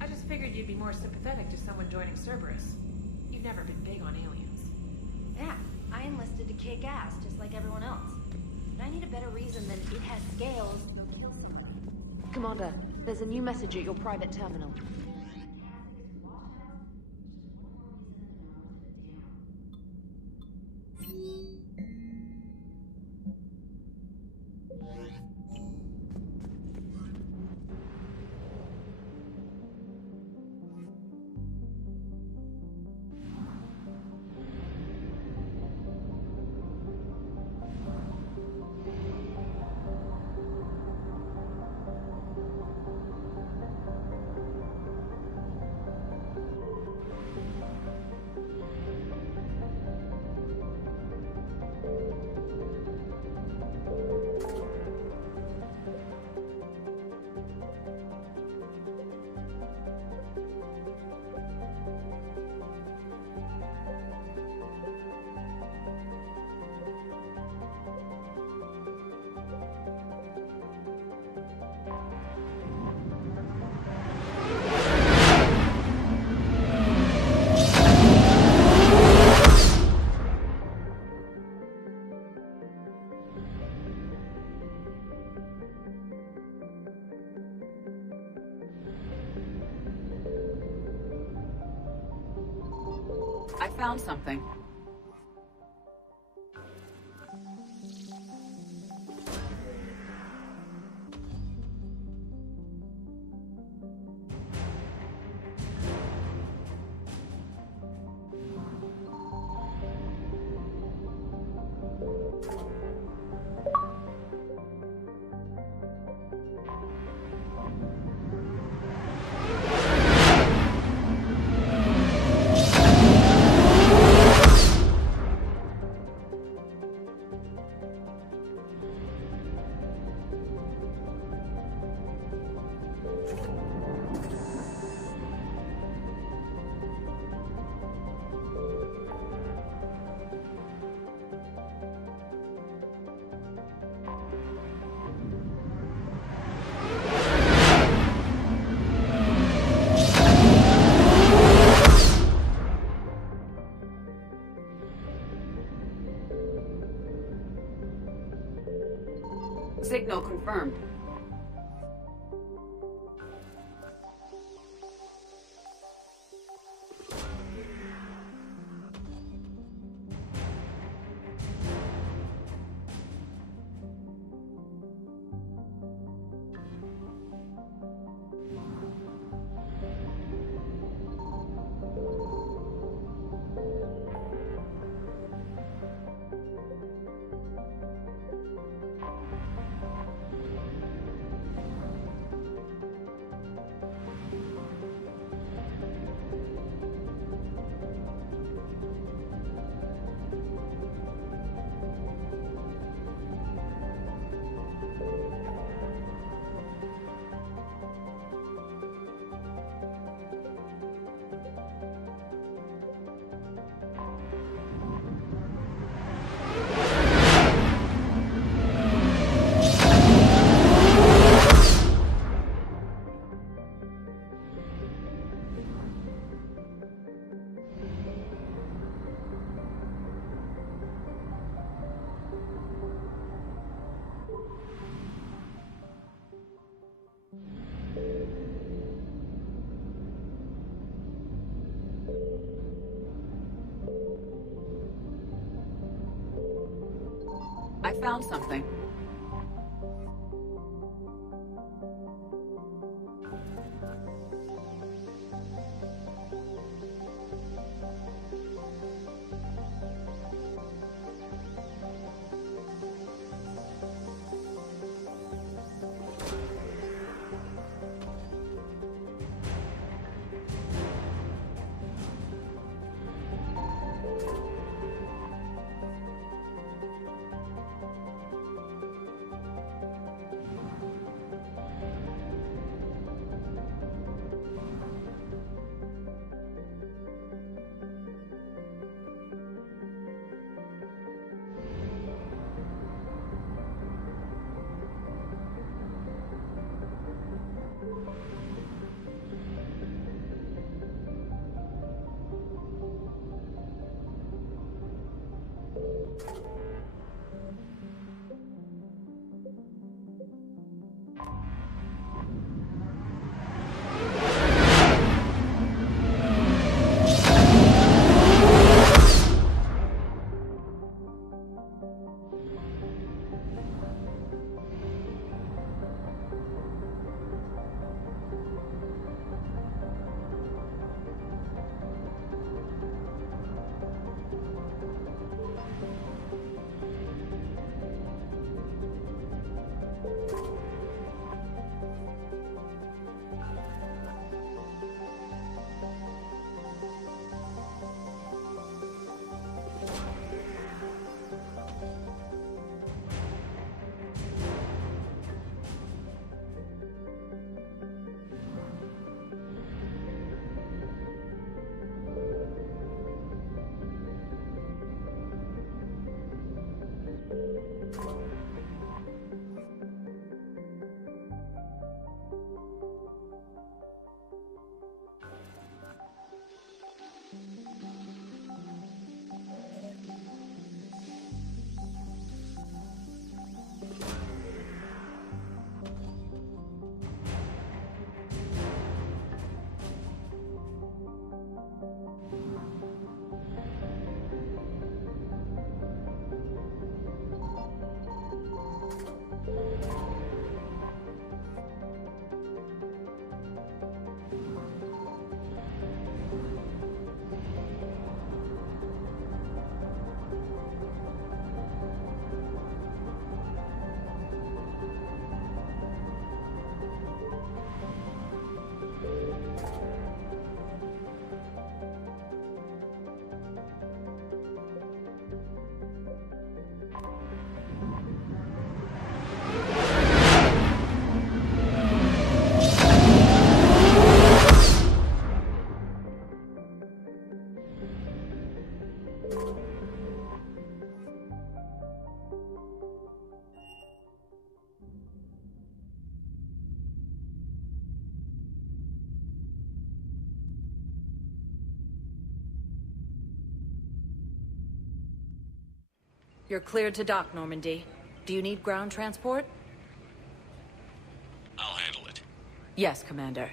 I just figured you'd be more sympathetic to someone joining Cerberus. You've never been big on aliens. Yeah, I enlisted to kick ass, just like everyone else. But I need a better reason than it has scales to go kill someone. Commander, there's a new message at your private terminal. I found something. Signal confirmed. I found something. You're cleared to dock, Normandy. Do you need ground transport? I'll handle it. Yes, Commander.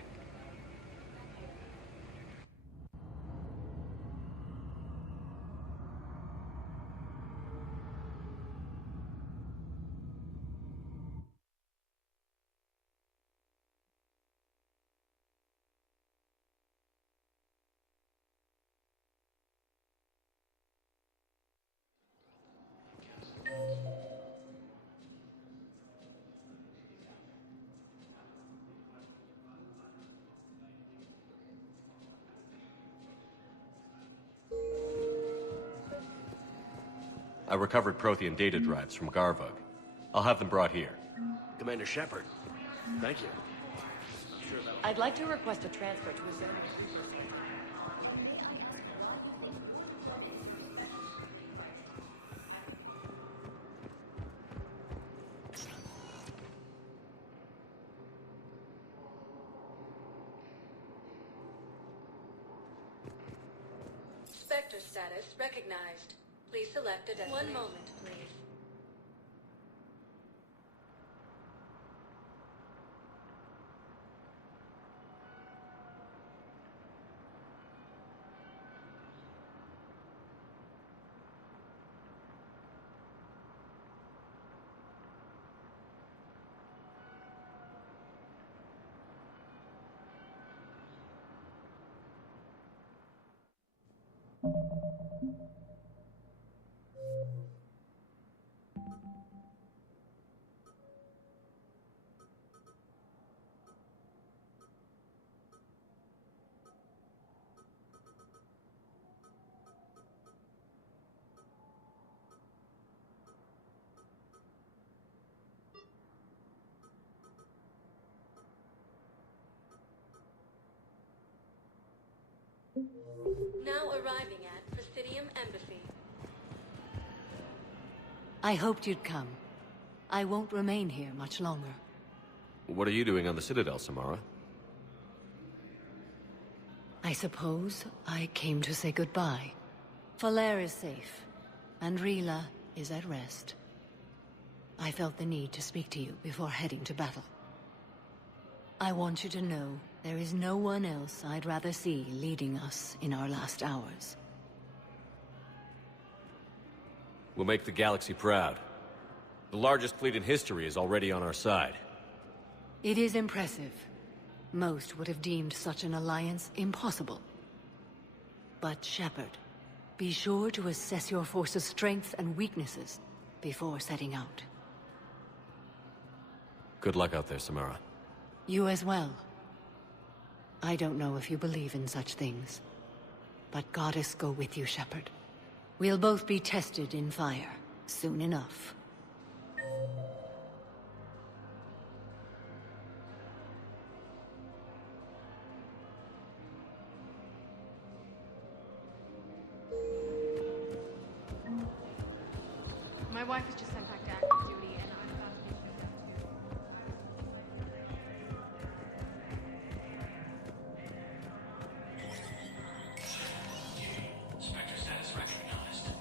I recovered Prothean data drives from Garvug. I'll have them brought here. Commander Shepard, thank you. I'd like to request a transfer to a zone. Spectre status recognized. Please select a destination. 1 moment, please. Now arriving at Presidium Embassy. I hoped you'd come. I won't remain here much longer. What are you doing on the Citadel, Samara? I suppose I came to say goodbye. Falair is safe, and Rila is at rest. I felt the need to speak to you before heading to battle. I want you to know there is no one else I'd rather see leading us in our last hours. We'll make the galaxy proud. The largest fleet in history is already on our side. It is impressive. Most would have deemed such an alliance impossible. But Shepard, be sure to assess your force's strengths and weaknesses before setting out. Good luck out there, Samara. You as well. I don't know if you believe in such things, but Goddess go with you, Shepard. We'll both be tested in fire, soon enough. My wife was just sent back to active duty, and I'm about to be sent down too. Spectre status recognized.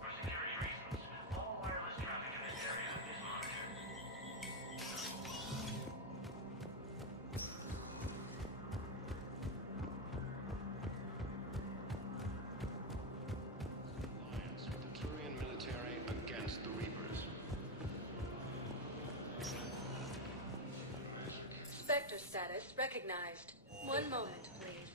For security reasons, all wireless traffic in this area is monitored. Alliance with the Turian military against the Reapers. Spectre status recognized. 1 moment, please.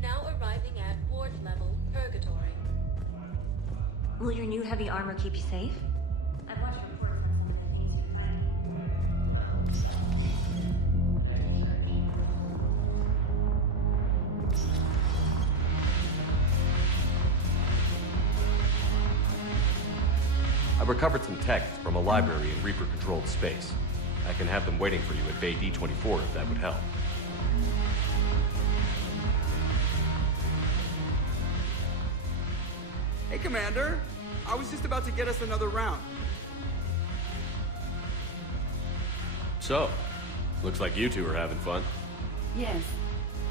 Now arriving at ward level purgatory. Will your new heavy armor keep you safe? I've watched reports on some of the things you find. I recovered some texts from a library in Reaper-controlled space. I can have them waiting for you at Bay D-24 if that would help. Hey, Commander. I was just about to get us another round. So, looks like you two are having fun. Yes.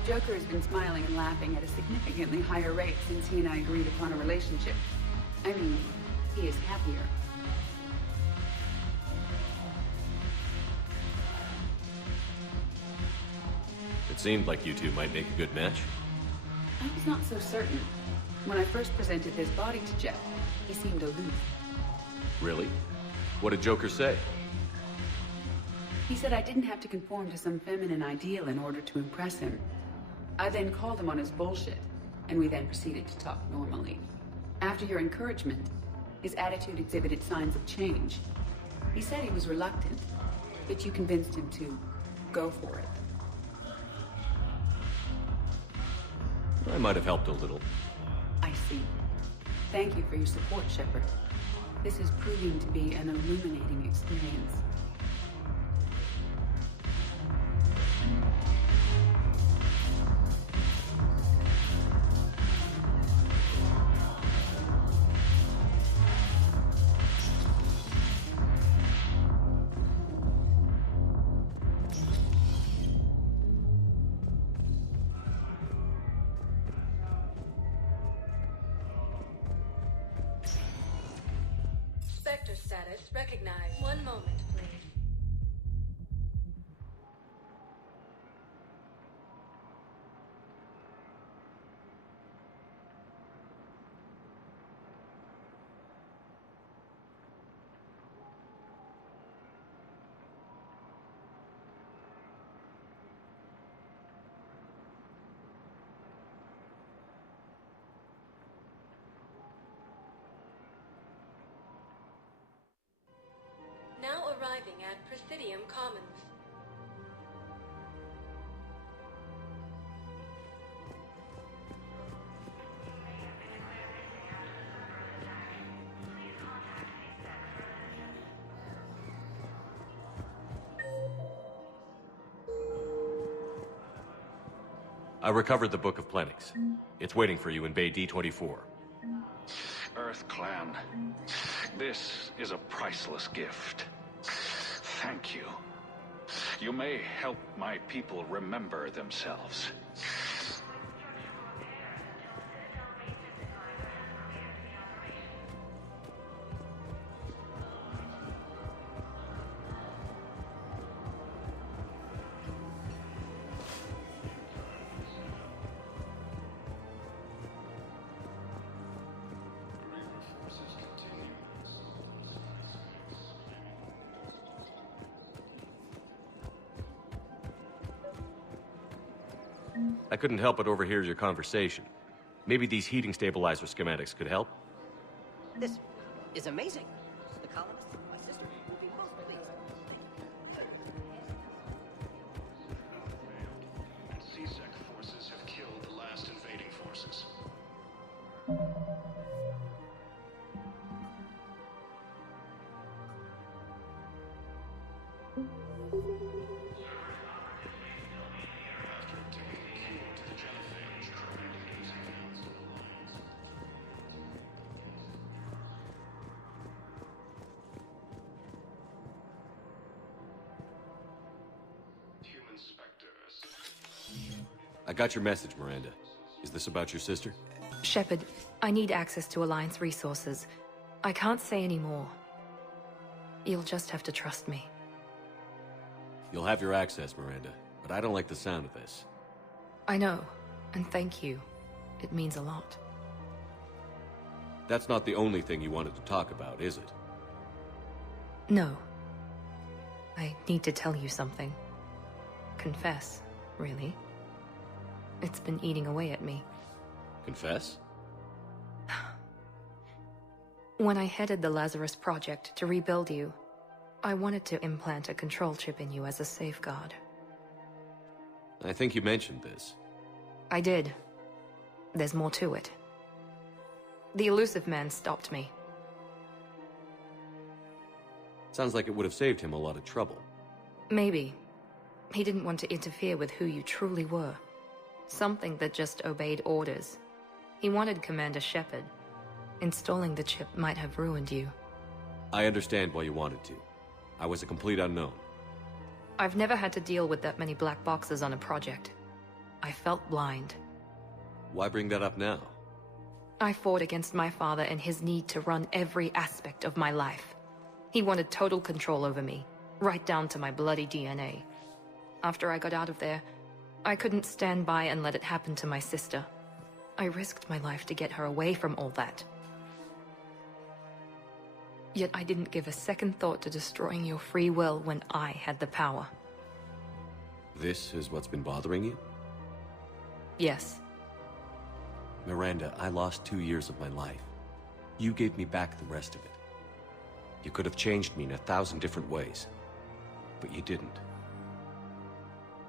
Joker has been smiling and laughing at a significantly higher rate since he and I agreed upon a relationship. I mean, he is happier. It seemed like you two might make a good match. I was not so certain. When I first presented his body to Jeff, he seemed aloof. Really? What did Joker say? He said I didn't have to conform to some feminine ideal in order to impress him. I then called him on his bullshit, and we then proceeded to talk normally. After your encouragement, his attitude exhibited signs of change. He said he was reluctant, but you convinced him to go for it. I might have helped a little. I see. Thank you for your support, Shepard. This is proving to be an illuminating experience. Sector status recognized. One moment, please. Now arriving at Presidium Commons. I recovered the Book of Plenix. It's waiting for you in Bay D-24. Earth Clan, this is a priceless gift. Thank you. You may help my people remember themselves. I couldn't help but overhear your conversation. Maybe these heating stabilizer schematics could help? This is amazing. The colonists, my sister, will be most pleased. C-Sec forces have killed the last invading forces. After obtaining a cure to the genophage, Human Spectres. I got your message, Miranda. Is this about your sister? Shepard, I need access to Alliance resources. I can't say any more. You'll just have to trust me. You'll have your access, Miranda, but I don't like the sound of this. I know, and thank you. It means a lot. That's not the only thing you wanted to talk about, is it? No. I need to tell you something. Confess, really. It's been eating away at me. Confess? When I headed the Lazarus Project to rebuild you, I wanted to implant a control chip in you as a safeguard. I think you mentioned this. I did. There's more to it. The Elusive Man stopped me. Sounds like it would have saved him a lot of trouble. Maybe. He didn't want to interfere with who you truly were. Something that just obeyed orders. He wanted Commander Shepard. Installing the chip might have ruined you. I understand why you wanted to. I was a complete unknown. I've never had to deal with that many black boxes on a project. I felt blind. Why bring that up now? I fought against my father and his need to run every aspect of my life. He wanted total control over me, right down to my bloody DNA. After I got out of there, I couldn't stand by and let it happen to my sister. I risked my life to get her away from all that. Yet I didn't give a second thought to destroying your free will when I had the power. This is what's been bothering you? Yes. Miranda, I lost 2 years of my life. You gave me back the rest of it. You could have changed me in 1,000 different ways, but you didn't.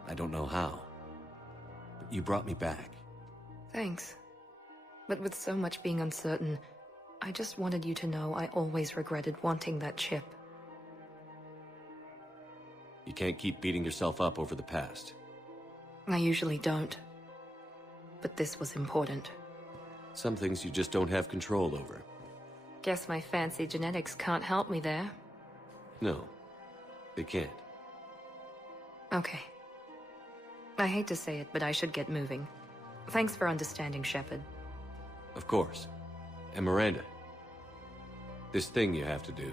I don't know how, but you brought me back. Thanks. But with so much being uncertain, I just wanted you to know I always regretted wanting that chip. You can't keep beating yourself up over the past. I usually don't. But this was important. Some things you just don't have control over. Guess my fancy genetics can't help me there. No, they can't. Okay. I hate to say it, but I should get moving. Thanks for understanding, Shepard. Of course. And Miranda, this thing you have to do.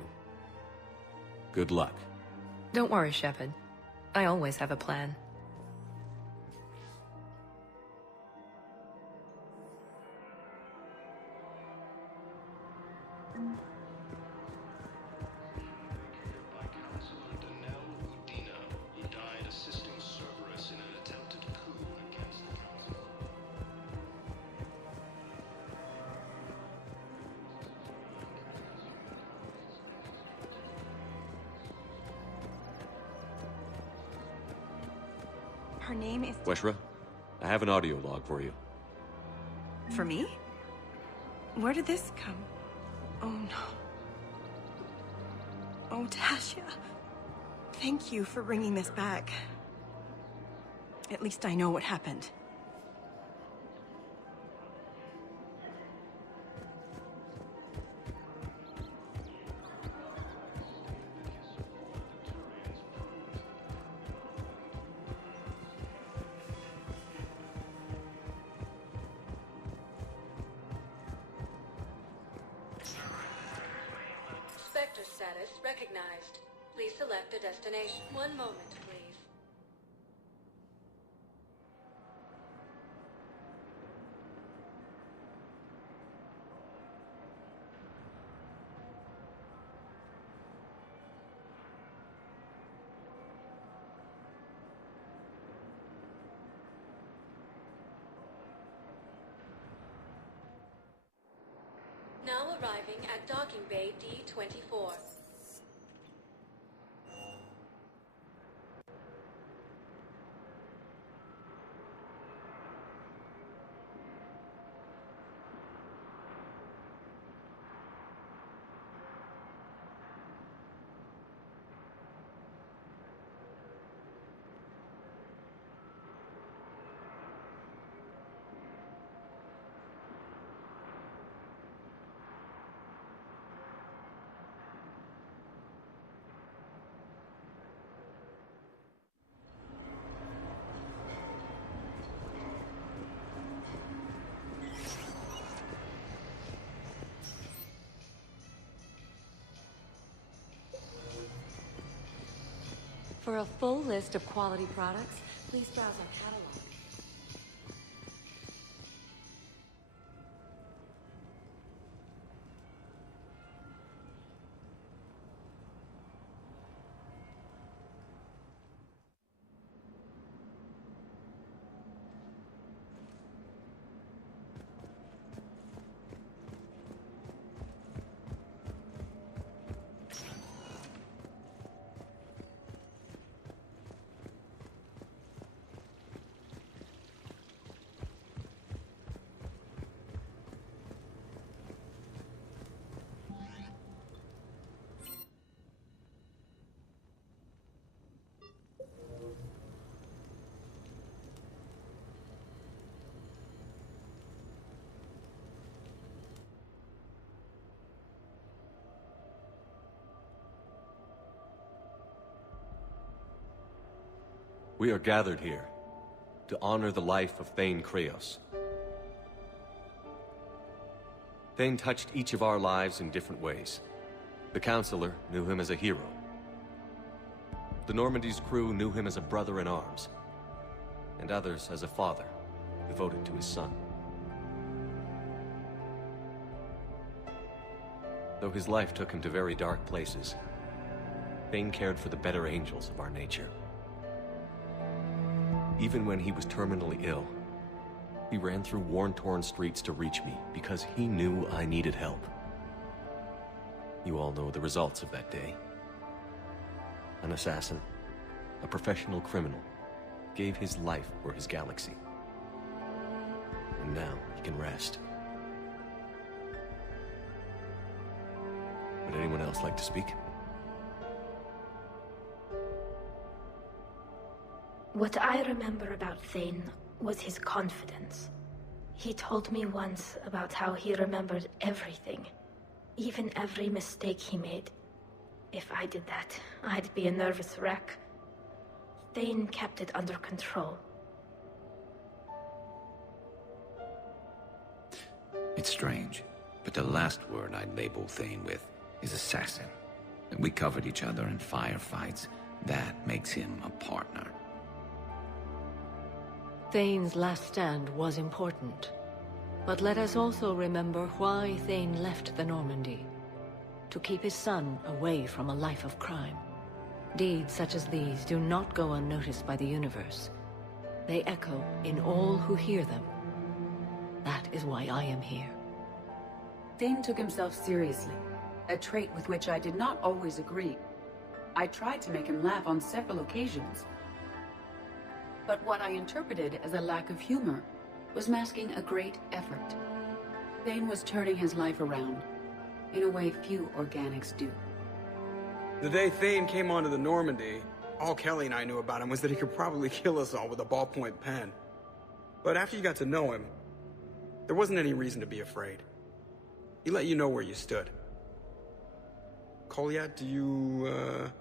Good luck. Don't worry, Shepard. I always have a plan. By Counselor Danelle Udina, who died assisting Cerberus in an attempted coup against the Council. Her name is... Weshra, I have an audio log for you. For me? Where did this come? Oh no. Oh, Tasha. Thank you for bringing this back. At least I know what happened. Spectre status recognized. Please select a destination. One moment, please. Now arriving at docking bay D-24. For a full list of quality products, please browse our catalog. We are gathered here to honor the life of Thane Kreos. Thane touched each of our lives in different ways. The Counselor knew him as a hero. The Normandy's crew knew him as a brother in arms, and others as a father, devoted to his son. Though his life took him to very dark places, Thane cared for the better angels of our nature. Even when he was terminally ill, he ran through worn-torn streets to reach me because he knew I needed help. You all know the results of that day. An assassin, a professional criminal, gave his life for his galaxy. And now he can rest. Would anyone else like to speak? What I remember about Thane was his confidence. He told me once about how he remembered everything, even every mistake he made. If I did that, I'd be a nervous wreck. Thane kept it under control. It's strange, but the last word I'd label Thane with is assassin. And we covered each other in firefights. That makes him a partner. Thane's last stand was important. But let us also remember why Thane left the Normandy. To keep his son away from a life of crime. Deeds such as these do not go unnoticed by the universe. They echo in all who hear them. That is why I am here. Thane took himself seriously, a trait with which I did not always agree. I tried to make him laugh on several occasions. But what I interpreted as a lack of humor was masking a great effort. Thane was turning his life around, in a way few organics do. The day Thane came onto the Normandy, all Kelly and I knew about him was that he could probably kill us all with a ballpoint pen. But after you got to know him, there wasn't any reason to be afraid. He let you know where you stood. Kolyat, do you,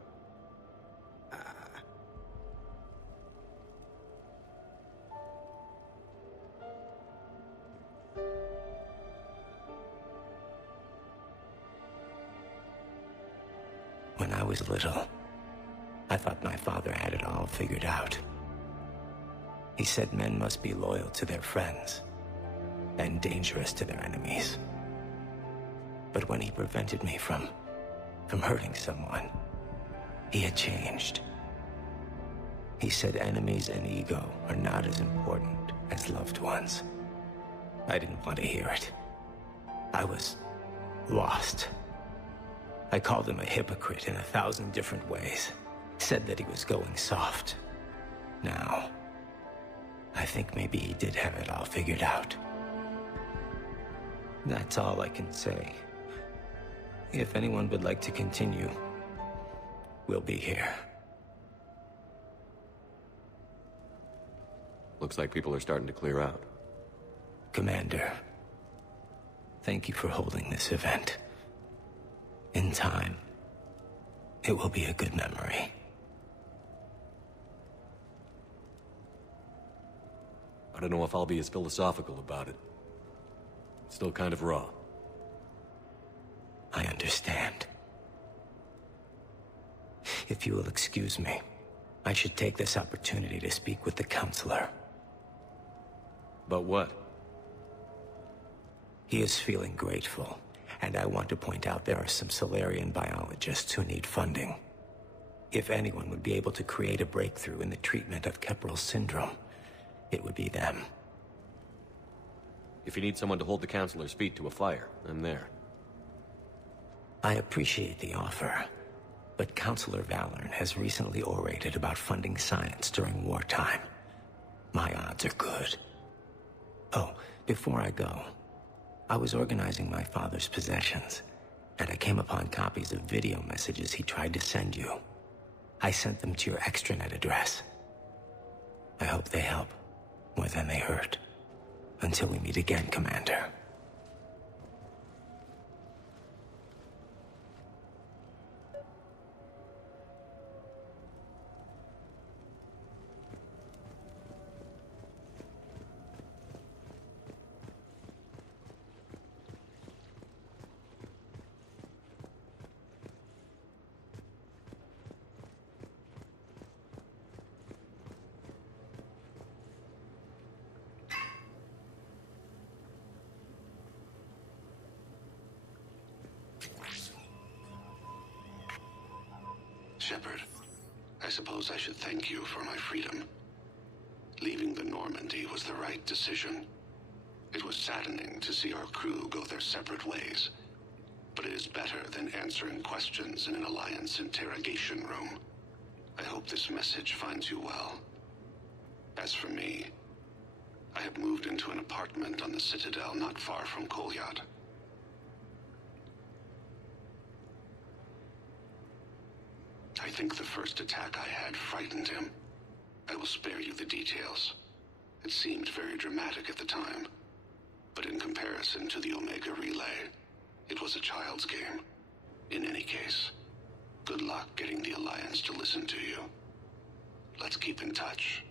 When I was little, I thought my father had it all figured out. He said men must be loyal to their friends and dangerous to their enemies. But when he prevented me from hurting someone, he had changed. He said enemies and ego are not as important as loved ones. I didn't want to hear it. I was lost. I called him a hypocrite in 1,000 different ways. Said that he was going soft. Now, I think maybe he did have it all figured out. That's all I can say. If anyone would like to continue, we'll be here. Looks like people are starting to clear out. Commander, thank you for holding this event. In time, it will be a good memory. I don't know if I'll be as philosophical about it. It's still kind of raw. I understand. If you will excuse me, I should take this opportunity to speak with the Counselor. About what? He is feeling grateful, and I want to point out there are some Solarian biologists who need funding. If anyone would be able to create a breakthrough in the treatment of Keppel syndrome, it would be them. If you need someone to hold the Counselor's feet to a fire, I'm there. I appreciate the offer, but Counselor Valorn has recently orated about funding science during wartime. My odds are good. Oh, before I go, I was organizing my father's possessions, and I came upon copies of video messages he tried to send you. I sent them to your extranet address. I hope they help, more than they hurt. Until we meet again, Commander. Shepard, I suppose I should thank you for my freedom. Leaving the Normandy was the right decision. It was saddening to see our crew go their separate ways, but it is better than answering questions in an Alliance interrogation room. I hope this message finds you well. As for me, I have moved into an apartment on the Citadel not far from Kolyat. I think the first attack I had frightened him. I will spare you the details. It seemed very dramatic at the time, but in comparison to the Omega Relay, it was a child's game. In any case, good luck getting the Alliance to listen to you. Let's keep in touch.